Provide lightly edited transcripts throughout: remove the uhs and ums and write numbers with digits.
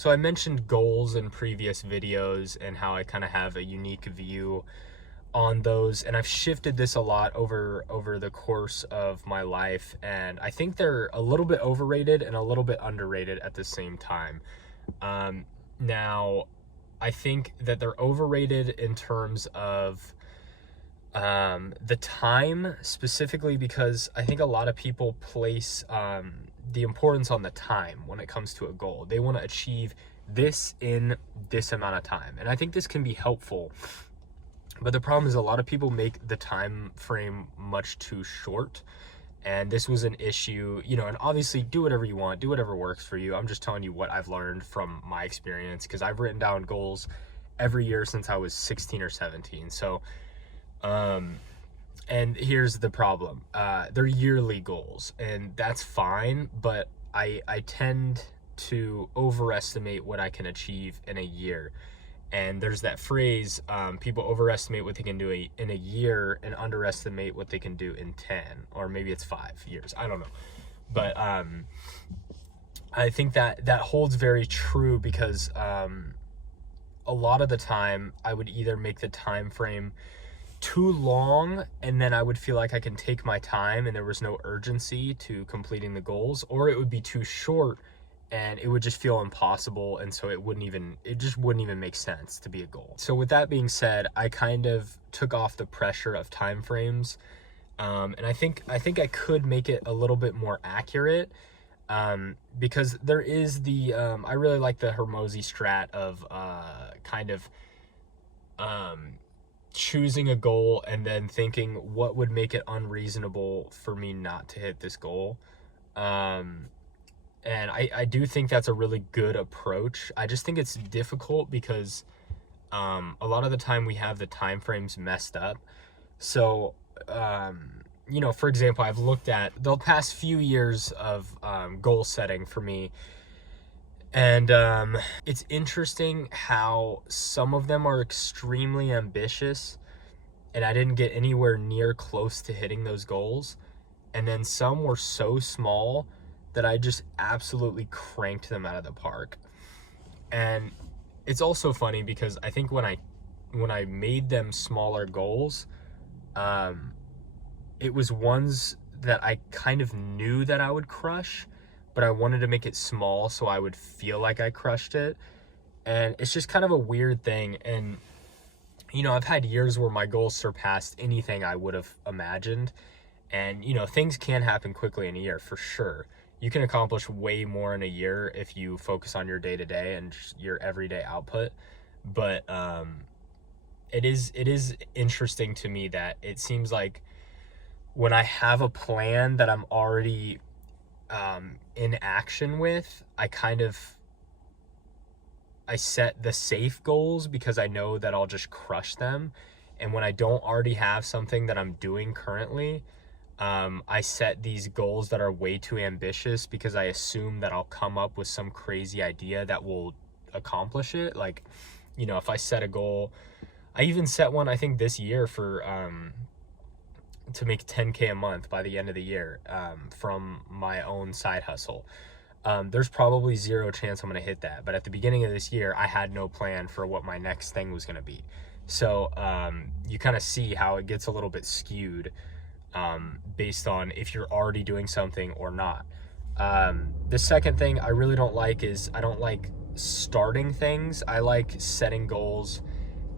So I mentioned goals in previous videos and how I kind of have a unique view on those, and I've shifted this a lot over the course of my life, and I think they're a little bit overrated and a little bit underrated at the same time. Now, I think that they're overrated in terms of the time, specifically because I think a lot of people place the importance on the time when it comes to a goal. They want to achieve this in this amount of time, and I think this can be helpful, but the problem is a lot of people make the time frame much too short. And this was an issue, and obviously do whatever you want, do whatever works for you. I'm just telling you what I've learned from my experience, because I've written down goals every year since I was 16 or 17. So and here's the problem. They're yearly goals, and that's fine, but I tend to overestimate what I can achieve in a year. And there's that phrase, people overestimate what they can do in a year and underestimate what they can do in 10, or maybe it's 5 years. I don't know. But I think that holds very true, because a lot of the time I would either make the time frame too long, and then I would feel like I can take my time and there was no urgency to completing the goals, or it would be too short and it would just feel impossible, and so it just wouldn't even make sense to be a goal. So with that being said, I kind of took off the pressure of time frames, and I think I could make it a little bit more accurate, because there is the I really like the Hormozi strat of choosing a goal and then thinking what would make it unreasonable for me not to hit this goal. And I do think that's a really good approach. I just think it's difficult because a lot of the time we have the time frames messed up. So for example, I've looked at the past few years of goal setting for me, and it's interesting how some of them are extremely ambitious and I didn't get anywhere near close to hitting those goals. And then some were so small that I just absolutely cranked them out of the park. And it's also funny because I think when I made them smaller goals, it was ones that I kind of knew that I would crush, but I wanted to make it small so I would feel like I crushed it. And it's just kind of a weird thing. And, I've had years where my goals surpassed anything I would have imagined. And, things can happen quickly in a year, for sure. You can accomplish way more in a year if you focus on your day-to-day and just your everyday output. But it is interesting to me that it seems like when I have a plan that I'm already in action with, I set the safe goals because I know that I'll just crush them. And when I don't already have something that I'm doing currently, I set these goals that are way too ambitious because I assume that I'll come up with some crazy idea that will accomplish it. Like, if I set a goal, I even set one, I think this year, for to make 10K a month by the end of the year, from my own side hustle. There's probably zero chance I'm going to hit that. But at the beginning of this year, I had no plan for what my next thing was going to be. So you kind of see how it gets a little bit skewed based on if you're already doing something or not. The second thing I really don't like is I don't like starting things. I like setting goals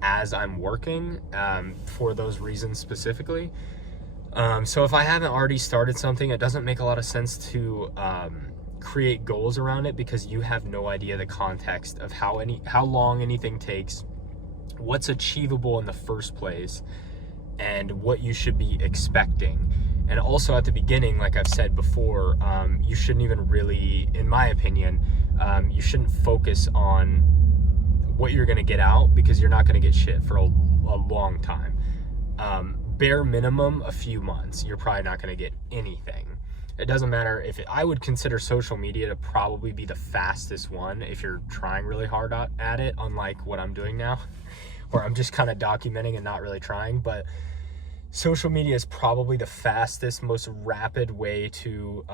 as I'm working, for those reasons specifically. So if I haven't already started something, it doesn't make a lot of sense to create goals around it, because you have no idea the context of how long anything takes, what's achievable in the first place, and what you should be expecting. And also at the beginning, like I've said before, you shouldn't even really, in my opinion, you shouldn't focus on what you're going to get out, because you're not going to get shit for a long time. Bare minimum, a few months, you're probably not going to get anything. It doesn't matter I would consider social media to probably be the fastest one if you're trying really hard at it, unlike what I'm doing now, where I'm just kind of documenting and not really trying. But social media is probably the fastest, most rapid way to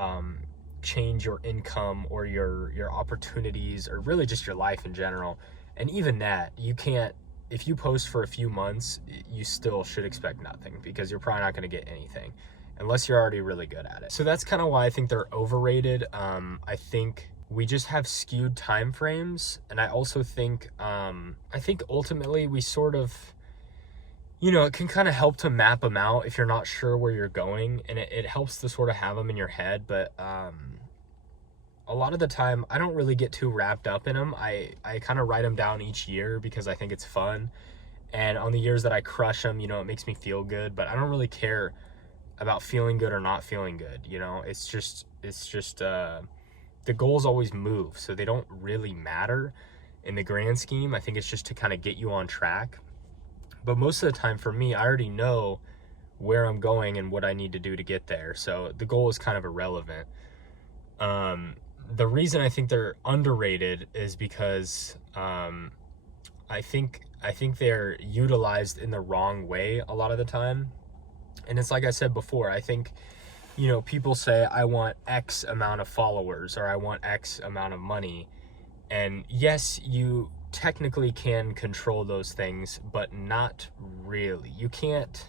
change your income or your opportunities, or really just your life in general. And even that, you can't, if you post for a few months, you still should expect nothing, because you're probably not going to get anything unless you're already really good at it. So that's kind of why I think they're overrated. I think we just have skewed time frames, and I also think ultimately we sort of, it can kind of help to map them out if you're not sure where you're going, and it helps to sort of have them in your head. But a lot of the time I don't really get too wrapped up in them. I kind of write them down each year because I think it's fun, and on the years that I crush them, it makes me feel good. But I don't really care about feeling good or not feeling good. It's just the goals always move, so they don't really matter in the grand scheme. I think it's just to kind of get you on track. But most of the time for me, I already know where I'm going and what I need to do to get there, so the goal is kind of irrelevant. The reason I think they're underrated is because I think they're utilized in the wrong way a lot of the time. And it's like I said before, I think, people say, I want X amount of followers, or I want X amount of money. And yes, you technically can control those things, but not really. You can't.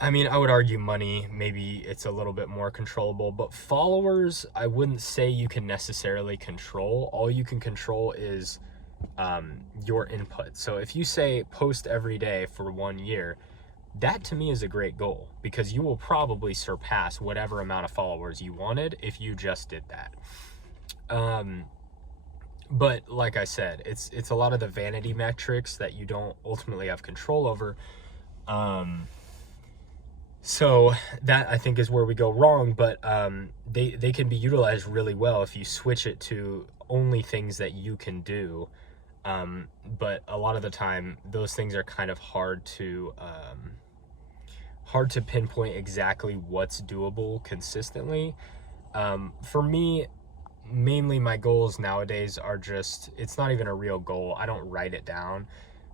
I mean, I would argue money, maybe it's a little bit more controllable, but followers, I wouldn't say you can necessarily control. All you can control is your input. So if you say post every day for 1 year, that to me is a great goal, because you will probably surpass whatever amount of followers you wanted if you just did that. But like I said, it's a lot of the vanity metrics that you don't ultimately have control over. So that, I think, is where we go wrong. But they can be utilized really well if you switch it to only things that you can do. But a lot of the time, those things are kind of hard to pinpoint exactly what's doable consistently. For me, mainly my goals nowadays are just, it's not even a real goal. I don't write it down.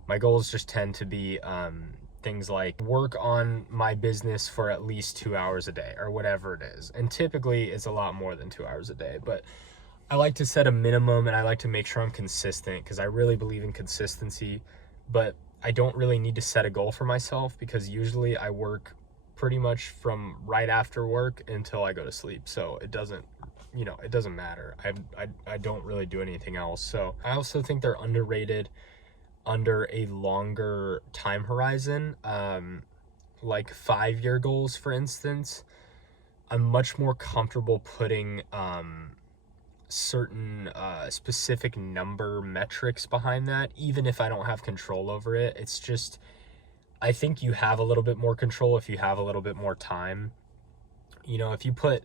My goals just tend to be things like work on my business for at least 2 hours a day, or whatever it is. And typically it's a lot more than 2 hours a day, but I like to set a minimum, and I like to make sure I'm consistent, because I really believe in consistency. But I don't really need to set a goal for myself, because usually I work pretty much from right after work until I go to sleep. So it doesn't matter. I don't really do anything else. So I also think they're underrated under a longer time horizon, like 5-year goals, for instance. I'm much more comfortable putting certain specific number metrics behind that, even if I don't have control over it. It's just, I think you have a little bit more control if you have a little bit more time. If you put,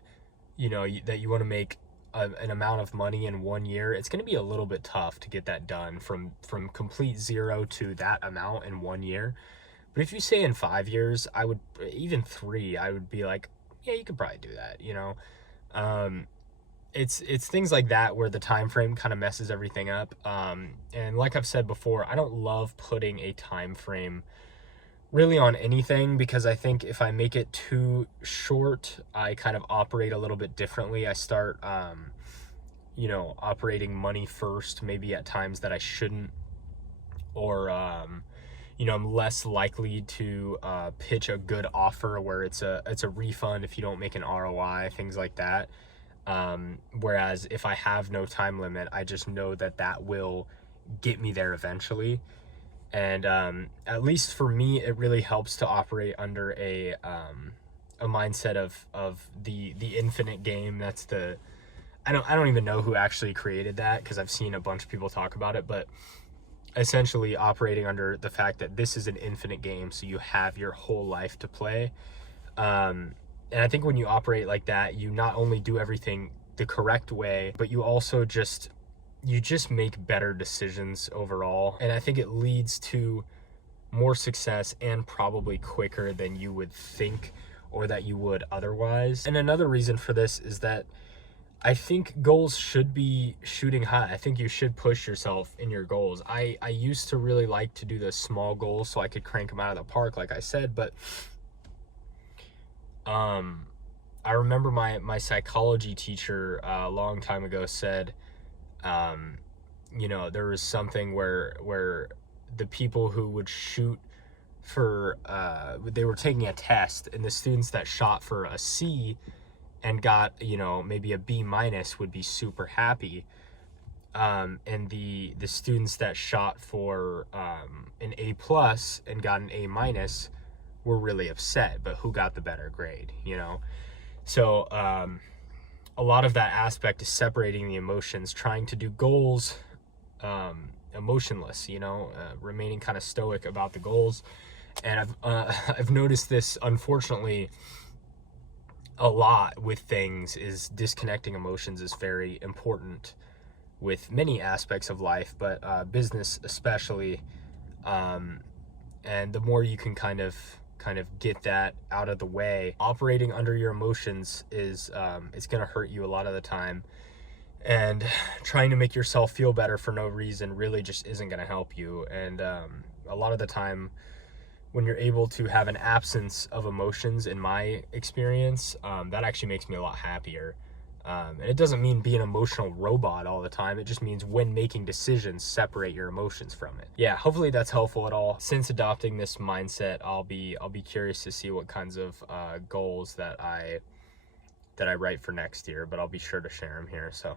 that you want to make an amount of money in 1 year, it's going to be a little bit tough to get that done from complete zero to that amount in 1 year. But if you say in 5 years, I would, even 3, I would be like, yeah, you could probably do that. It's things like that where the time frame kind of messes everything up. And like I've said before, I don't love putting a time frame really on anything, because I think if I make it too short, I kind of operate a little bit differently. I start operating money first, maybe at times that I shouldn't, or I'm less likely to pitch a good offer where it's a refund if you don't make an ROI, things like that. Whereas if I have no time limit, I just know that will get me there eventually. And at least for me, it really helps to operate under a mindset of the infinite game. That's I don't even know who actually created that, because I've seen a bunch of people talk about it, but essentially operating under the fact that this is an infinite game, so you have your whole life to play. And I think when you operate like that, you not only do everything the correct way, but you also just make better decisions overall. And I think it leads to more success, and probably quicker than you would think, or that you would otherwise. And another reason for this is that I think goals should be shooting high. I think you should push yourself in your goals. I used to really like to do the small goals so I could crank them out of the park, like I said, but I I remember my psychology teacher a long time ago said, there was something where the people who would shoot for they were taking a test, and the students that shot for a C and got maybe a B minus would be super happy, and the students that shot for an A plus and got an A minus were really upset. But who got the better grade? So a lot of that aspect is separating the emotions, trying to do goals emotionless, remaining kind of stoic about the goals. And I've noticed this, unfortunately, a lot with things. Is disconnecting emotions is very important with many aspects of life, but business especially. And the more you can kind of get that out of the way, operating under your emotions is it's going to hurt you a lot of the time. And trying to make yourself feel better for no reason really just isn't going to help you. And a lot of the time, when you're able to have an absence of emotions, in my experience, that actually makes me a lot happier. And it doesn't mean be an emotional robot all the time. It just means when making decisions, separate your emotions from it. Yeah, hopefully that's helpful at all. Since adopting this mindset, I'll be curious to see what kinds of goals that I write for next year, but I'll be sure to share them here. So